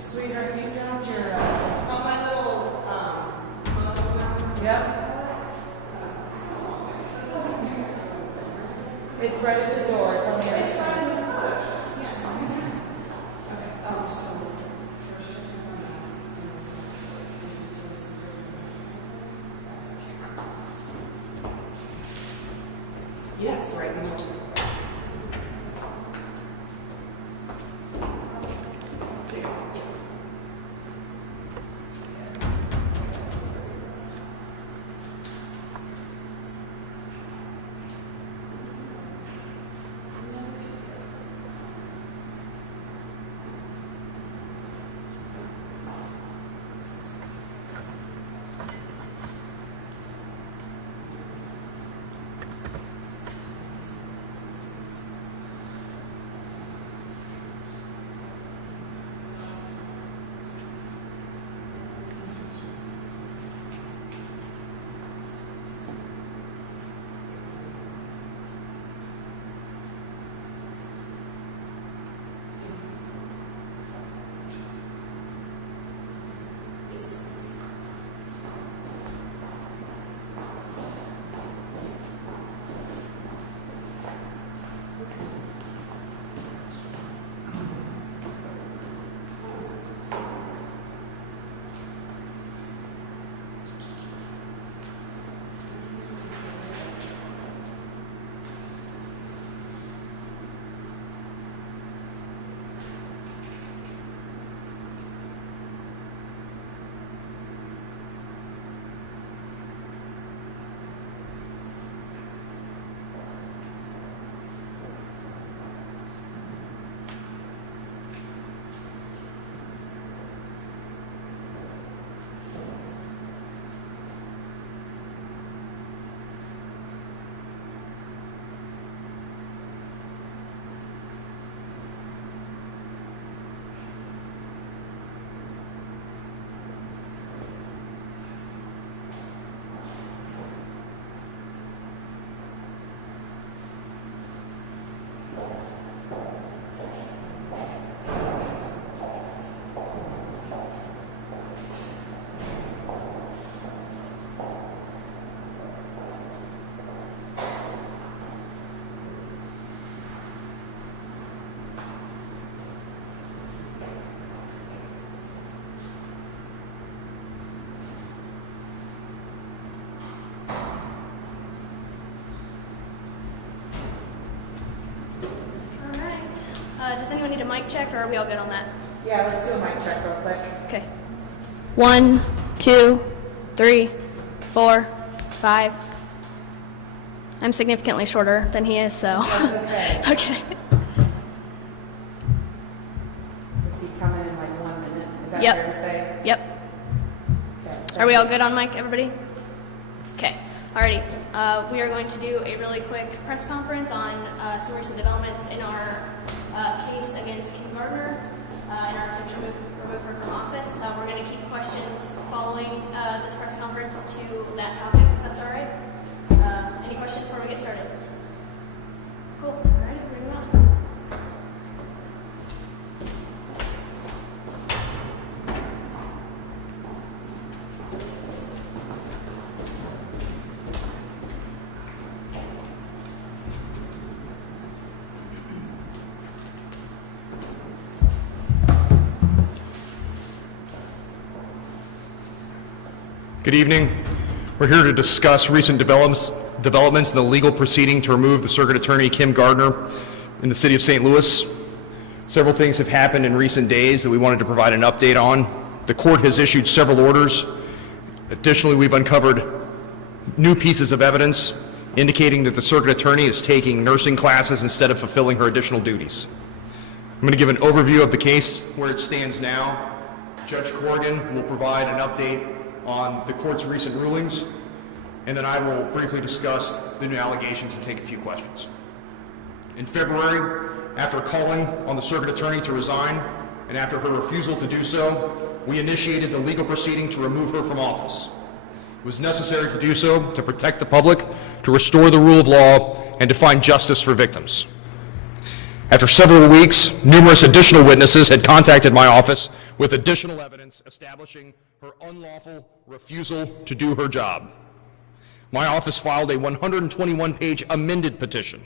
Sweetheart, you dropped your, oh, my little, yep. It's right at the door, it's on the other side. Yes, right in the middle. Does anyone need a mic check, or are we all good on that? Yeah, let's do a mic check real quick. Okay. 1, 2, 3, 4, 5. I'm significantly shorter than he is, so. That's okay. Okay. Is he coming in like 1 minute? Is that Yep. fair to say? Yep. Okay, Are we all good on mic, everybody? Okay. Alrighty. We are going to do a really quick press conference on some recent developments in our case against Kim Gardner in our attempt to remove her from office. We're going to keep questions following this press conference to that topic, if that's all right. Any questions before we get started? Cool. All right, bring them on. Good evening. We're here to discuss recent developments in the legal proceeding to remove the Circuit Attorney Kim Gardner in the City of St. Louis. Several things have happened in recent days that we wanted to provide an update on. The court has issued several orders. Additionally, we've uncovered new pieces of evidence indicating that the Circuit Attorney is taking nursing classes instead of fulfilling her additional duties. I'm going to give an overview of the case where it stands now. Judge Corrigan will provide an update on the court's recent rulings, and then I will briefly discuss the new allegations and take a few questions. In February, after calling on the Circuit Attorney to resign, and after her refusal to do so, we initiated the legal proceeding to remove her from office. It was necessary to do so to protect the public, to restore the rule of law, and to find justice for victims. After several weeks, numerous additional witnesses had contacted my office with additional evidence establishing her unlawful refusal to do her job. My office filed a 121-page amended petition,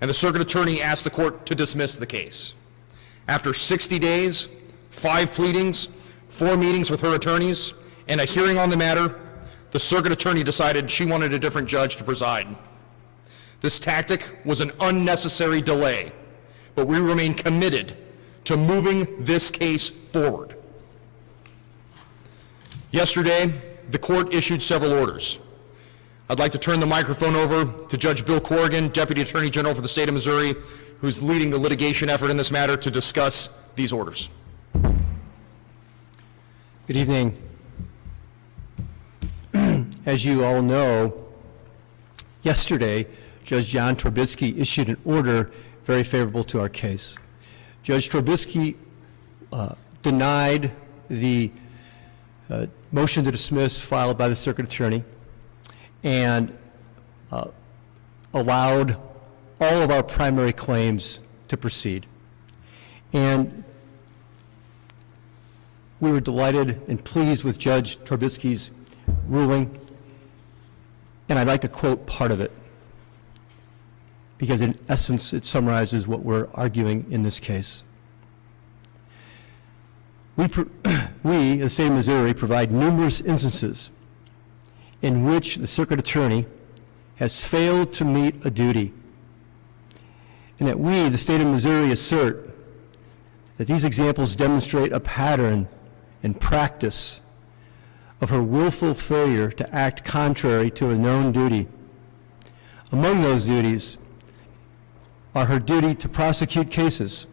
and the Circuit Attorney asked the court to dismiss the case. After 60 days, 5 pleadings, 4 meetings with her attorneys, and a hearing on the matter, the Circuit Attorney decided she wanted a different judge to preside. This tactic was an unnecessary delay, but we remain committed to moving this case forward. Yesterday, the court issued several orders. I'd like to turn the microphone over to Judge Bill Corrigan, Deputy Attorney General for the State of Missouri, who's leading the litigation effort in this matter, to discuss these orders. Good evening. As you all know, yesterday, Judge John Trubisky issued an order very favorable to our case. Judge Trubisky denied the motion to dismiss filed by the Circuit Attorney and allowed all of our primary claims to proceed. And we were delighted and pleased with Judge Trubisky's ruling, and I'd like to quote part of it, because in essence it summarizes what we're arguing in this case. We, the State of Missouri, provide numerous instances in which the Circuit Attorney has failed to meet a duty, and that we, the State of Missouri, assert that these examples demonstrate a pattern and practice of her willful failure to act contrary to a known duty. Among those duties are her duty to prosecute cases,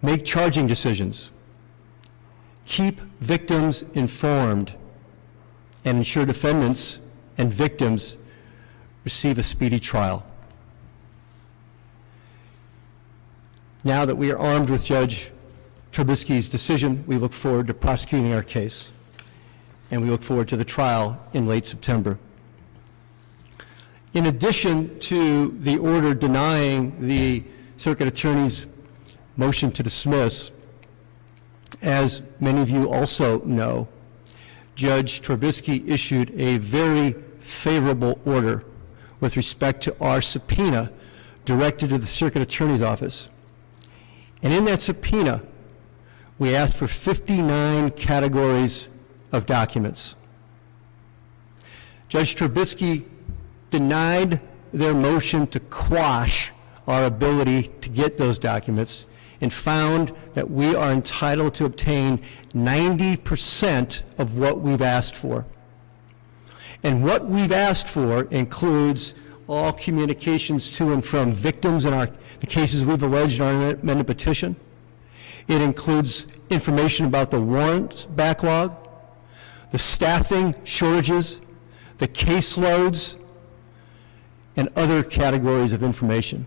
make charging decisions, keep victims informed, and ensure defendants and victims receive a speedy trial. Now that we are armed with Judge Trubisky's decision, we look forward to prosecuting our case, and we look forward to the trial in late September. In addition to the order denying the Circuit Attorney's motion to dismiss, as many of you also know, Judge Trubisky issued a very favorable order with respect to our subpoena directed to the Circuit Attorney's office. And in that subpoena, we asked for 59 categories of documents. Judge Trubisky denied their motion to quash our ability to get those documents and found that we are entitled to obtain 90% of what we've asked for. And what we've asked for includes all communications to and from victims in the cases we've alleged in our amended petition. It includes information about the warrant backlog, the staffing shortages, the caseloads, and other categories of information.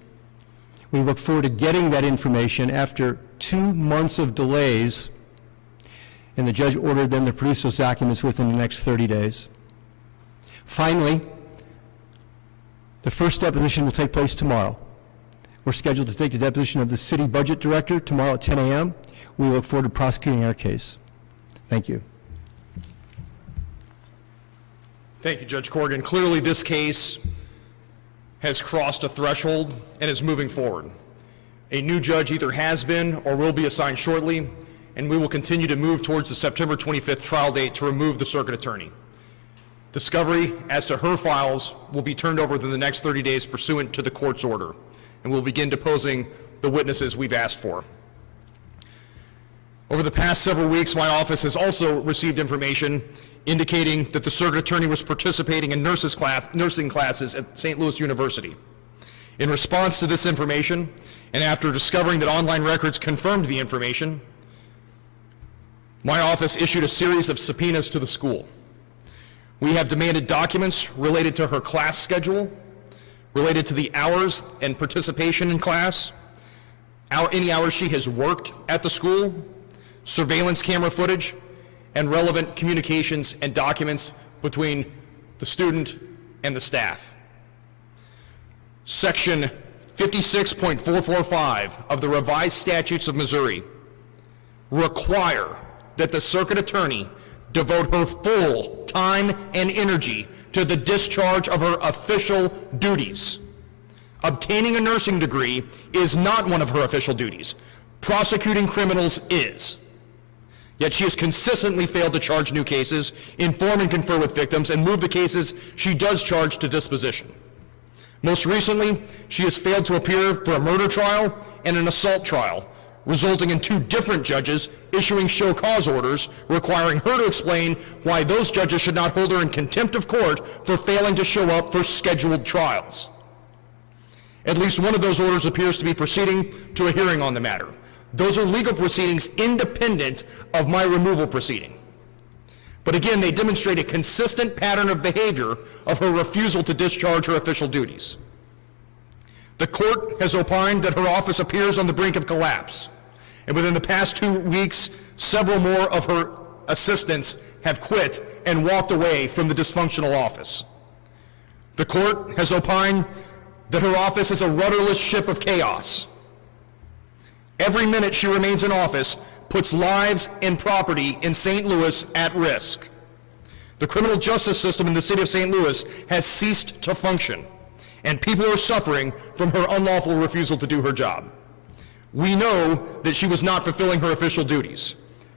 We look forward to getting that information after 2 months of delays, and the judge ordered them to produce those documents within the next 30 days. Finally, the first deposition will take place tomorrow. We're scheduled to take the deposition of the city budget director tomorrow at 10 a.m. We look forward to prosecuting our case. Thank you. Thank you, Judge Corrigan. Clearly, this case has crossed a threshold and is moving forward. A new judge either has been or will be assigned shortly, and we will continue to move towards the September 25th trial date to remove the circuit attorney. Discovery as to her files will be turned over within the next 30 days pursuant to the court's order, and we'll begin deposing the witnesses we've asked for. Over the past several weeks, my office has also received information indicating that the circuit attorney was participating in nursing classes at St. Louis University. In response to this information, and after discovering that online records confirmed the information, my office issued a series of subpoenas to the school. We have demanded documents related to her class schedule, related to the hours and participation in class, any hours she has worked at the school, surveillance camera footage, and relevant communications and documents between the student and the staff. Section 56.445 of the revised statutes of Missouri require that the circuit attorney devote her full time and energy to the discharge of her official duties. Obtaining a nursing degree is not one of her official duties. Prosecuting criminals is. Yet she has consistently failed to charge new cases, inform and confer with victims, and move the cases she does charge to disposition. Most recently, she has failed to appear for a murder trial and an assault trial, resulting in 2 different judges issuing show cause orders requiring her to explain why those judges should not hold her in contempt of court for failing to show up for scheduled trials. At least one of those orders appears to be proceeding to a hearing on the matter. Those are legal proceedings independent of my removal proceeding. But again, they demonstrate a consistent pattern of behavior of her refusal to discharge her official duties. The court has opined that her office appears on the brink of collapse, and within the past 2 weeks, several more of her assistants have quit and walked away from the dysfunctional office. The court has opined that her office is a rudderless ship of chaos. Every minute she remains in office puts lives and property in St. Louis at risk. The criminal justice system in the city of St. Louis has ceased to function, and people are suffering from her unlawful refusal to do her job. We know that she was not fulfilling her official duties.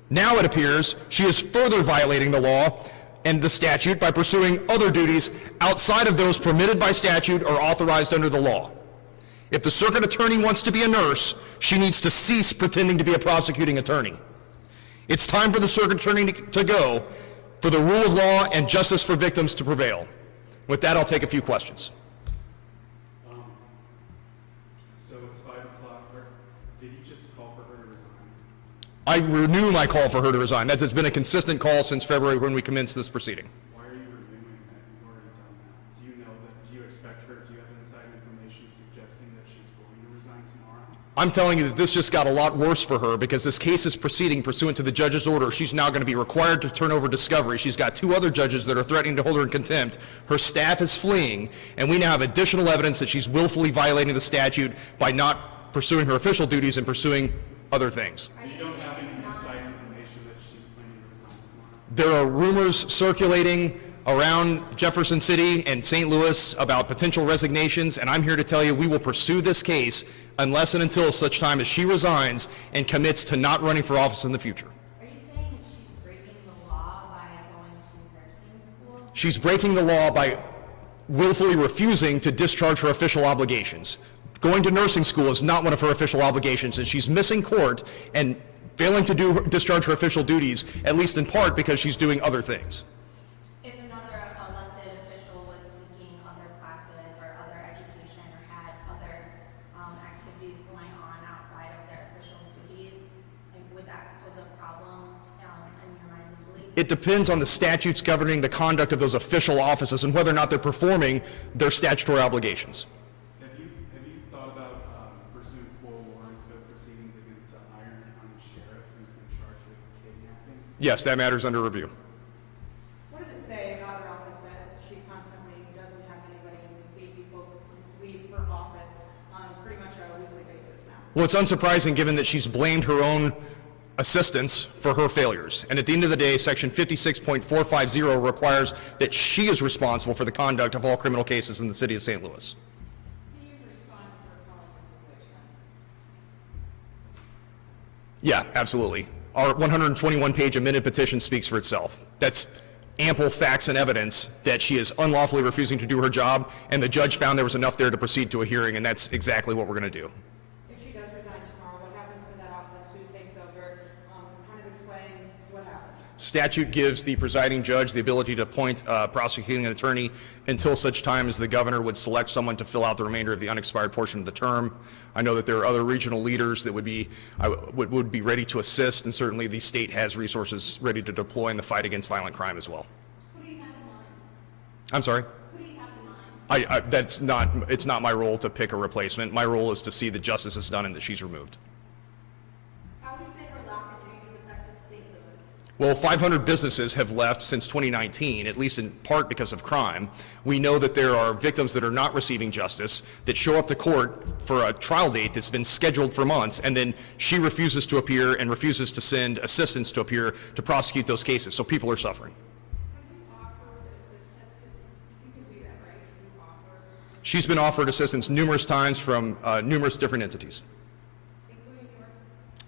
Now it appears she is further violating the law and the statute by pursuing other duties outside of those permitted by statute or authorized under the law. If the circuit attorney wants to be a nurse, she needs to cease pretending to be a prosecuting attorney. It's time for the circuit attorney to go, for the rule of law and justice for victims to prevail. With that, I'll take a few questions. So it's 5 o'clock. Did you just call for her to resign? I renew my call for her to resign. That has been a consistent call since February when we commenced this proceeding. Why are you renewing that? You've already done that. Do you know that? Do you expect her? Do you have inside information suggesting that she's going to resign tomorrow? I'm telling you that this just got a lot worse for her because this case is proceeding pursuant to the judge's order. She's now going to be required to turn over discovery. She's got 2 other judges that are threatening to hold her in contempt. Her staff is fleeing, and we now have additional evidence that she's willfully violating the statute by not pursuing her official duties and pursuing other things. So you don't have any inside information that she's planning to resign tomorrow? There are rumors circulating around Jefferson City and St. Louis about potential resignations, and I'm here to tell you we will pursue this case unless and until such time as she resigns and commits to not running for office in the future. Are you saying that she's breaking the law by going to nursing school? She's breaking the law by willfully refusing to discharge her official obligations, Going to nursing school is not one of her official obligations, and she's missing court and failing to discharge her official duties, at least in part because she's doing other things. If another elected official was taking other classes or other education or had other activities going on outside of their official duties, like, would that pose a problem in your mind legally? It depends on the statutes governing the conduct of those official offices and whether or not they're performing their statutory obligations. Have you thought about pursuing quo warranto proceedings against the Iron County Sheriff who's been charged with kidnapping? Yes, that matter's under review. What does it say about her office that she constantly doesn't have anybody, and we see people leave her office on pretty much a weekly basis now? Well, it's unsurprising given that she's blamed her own assistants for her failures. And at the end of the day, Section 56.450 requires that she is responsible for the conduct of all criminal cases in the city of St. Louis. Can you respond to her calling this a witch hunt? Yeah, absolutely. Our 121-page amended petition speaks for itself. That's ample facts and evidence that she is unlawfully refusing to do her job, and the judge found there was enough there to proceed to a hearing, and that's exactly what we're going to do. If she does resign tomorrow, what happens to that office? Who takes over? Kind of explain what happens. Statute gives the presiding judge the ability to appoint a prosecuting attorney until such time as the governor would select someone to fill out the remainder of the unexpired portion of the term. I know that there are other regional leaders that would be ready to assist, and certainly the state has resources ready to deploy in the fight against violent crime as well. Who do you have in mind? I'm sorry? Who do you have in mind? It's not my role to pick a replacement. My role is to see that justice is done and that she's removed. How would you say her lack of duty has affected St. Louis? Well, 500 businesses have left since 2019, at least in part because of crime. We know that there are victims that are not receiving justice, that show up to court for a trial date that's been scheduled for months, and then she refuses to appear and refuses to send assistants to appear to prosecute those cases. So people are suffering. Can you offer assistance? You can do that, right? Can you offer assistance, She's been offered assistance numerous times from numerous different entities. including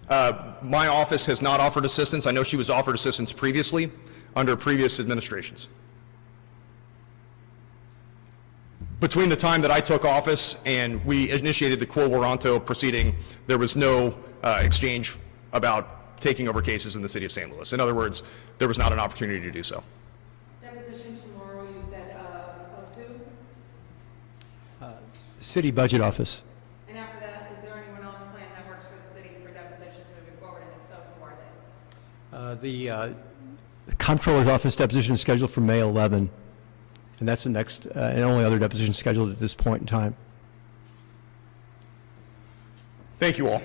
yours? My office has not offered assistance. I know she was offered assistance previously under previous administrations. Between the time that I took office and we initiated the quo warranto proceeding, there was no exchange about taking over cases in the city of St. Louis. In other words, there was not an opportunity to do so. Deposition tomorrow, you said, of who? City Budget Office. And after that, is there anyone else planned that works for the city for depositions moving forward, and if so, who are they? The Comptroller's Office deposition is scheduled for May 11, and that's the next and only other deposition scheduled at this point in time. Thank you all.